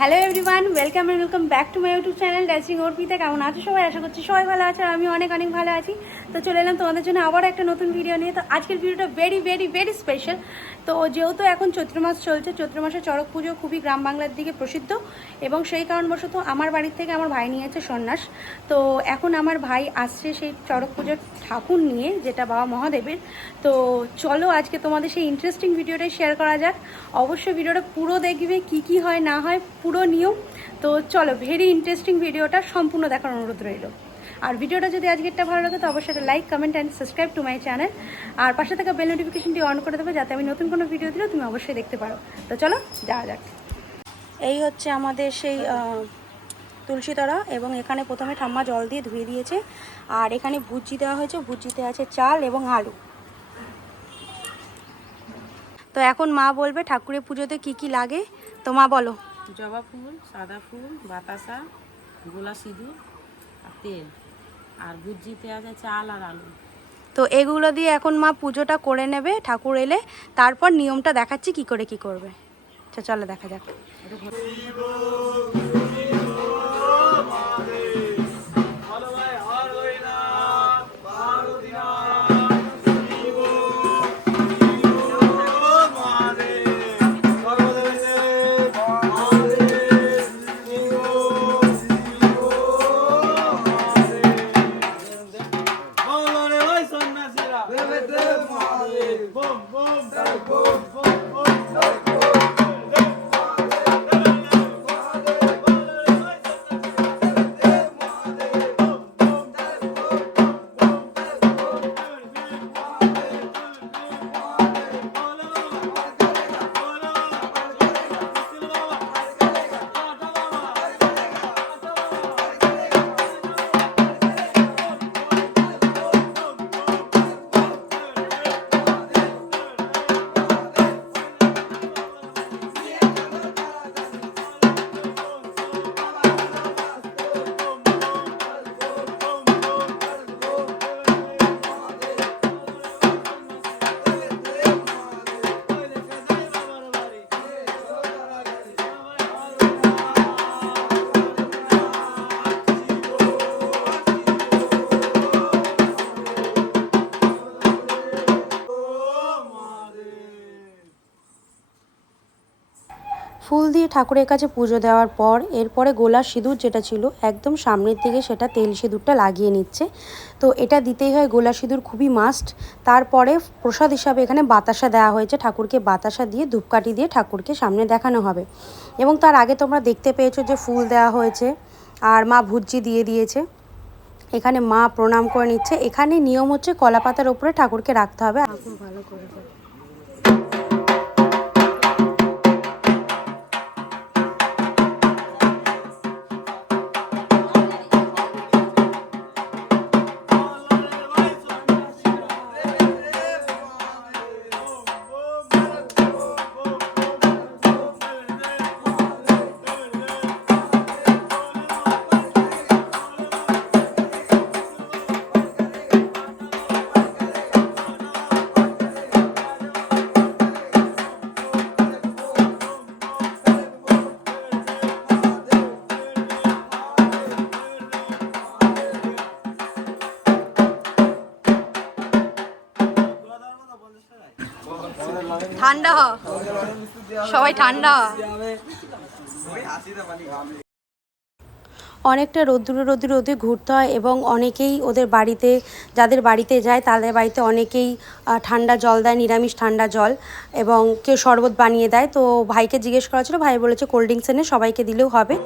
Hello everyone, welcome back to my YouTube channel dashing Arpita. কেমন আছো সবাই? আশা করছি সবাই ভালো আছে, আর আমি অনেক ভালো আছি। তো চলে এলাম তোমাদের জন্য আবার একটা নতুন ভিডিও নিয়ে। তো আজকের ভিডিওটা ভেরি স্পেশাল। তো যেহেতু এখন চৈত্র মাস চলছে, চৈত্র মাসে চড়ক পুজো খুবই গ্রাম বাংলার দিকে প্রসিদ্ধ, এবং সেই কারণবশত আমার বাড়ির থেকে আমার ভাই নিয়েছে সন্ন্যাস। তো এখন আমার ভাই আসছে সেই চড়ক পুজোর ঠাকুর নিয়ে, যেটা বাবা মহাদেবের। তো চলো আজকে তোমাদের সেই ইন্টারেস্টিং ভিডিওটাই শেয়ার করা যাক। অবশ্যই ভিডিওটা পুরো দেখবে, কি হয় না হয় পুরো নিয়ম। তো চলো, ভেরি ইন্টারেস্টিং ভিডিওটা সম্পূর্ণ দেখার অনুরোধ রইল। আর ভিডিওটা যদি আজকেরটা ভালো লাগে তো অবশ্যই একটা like, comment and subscribe to my channel. আর পাশে থাকা বেল নোটিফিকেশনটি অন করে দেবে, যাতে আমি নতুন কোনো ভিডিও দিলেও তুমি অবশ্যই দেখতে পারো। তো চলো যাওয়া যাক। এই হচ্ছে আমাদের সেই তুলসীতলা, এবং এখানে প্রথমে ঠাম্মা জল দিয়ে ধুয়ে দিয়েছে। আর এখানে ভুজি দেওয়া হয়েছে, ভুজিতে আছে চাল এবং আলু। তো এখন মা বলবে ঠাকুরের পুজোতে কি লাগে। তো মা বলো। জবা ফুল, সাদা ফুল, বাতাসা, গোলা সিঁদুর আর তেল, আর ভুজিতে আছে চাল আর আলু। তো এগুলো দিয়ে এখন মা পুজোটা করে নেবে ঠাকুর এলে, তারপর নিয়মটা দেখাচ্ছি কি করবে। আচ্ছা চলো দেখা যাক। ফুল দিয়ে ঠাকুরের কাছে পুজো দেওয়ার পর এরপরে গোলা সিঁদুর যেটা ছিল একদম সামনের দিকে, সেটা তেল সিঁদুরটা লাগিয়ে নিচ্ছে। তো এটা দিতেই হয়, গোলা সিঁদুর খুবই মাস্ট। তারপরে প্রসাদ হিসাবে এখানে বাতাসা দেওয়া হয়েছে, ঠাকুরকে বাতাসা দিয়ে ধূপকাঠি দিয়ে ঠাকুরকে সামনে দেখানো হবে। এবং তার আগে তোমরা দেখতে পেয়েছো যে ফুল দেওয়া হয়েছে, আর মা ভুজি দিয়ে দিয়েছে। এখানে মা প্রণাম করে নিচ্ছে। এখানে নিয়ম হচ্ছে কলা পাতার উপরে ঠাকুরকে রাখতে হবে। আগুন ভালো করে। ঠান্ডা হ, সবাই ঠান্ডা। অনেকটা রোদ্দুরে ঘুরতে হয়, এবং অনেকেই ওদের বাড়িতে, যাদের বাড়িতে যায় তাদের বাড়িতে অনেকেই ঠান্ডা জল দেয়, নিরামিষ ঠান্ডা জল, এবং কেউ শরবত বানিয়ে দেয়। তো ভাইকে জিজ্ঞেস করা ছিল, ভাই বলেছে কোল্ড ড্রিঙ্কস এনে সবাইকে দিলেও হবে।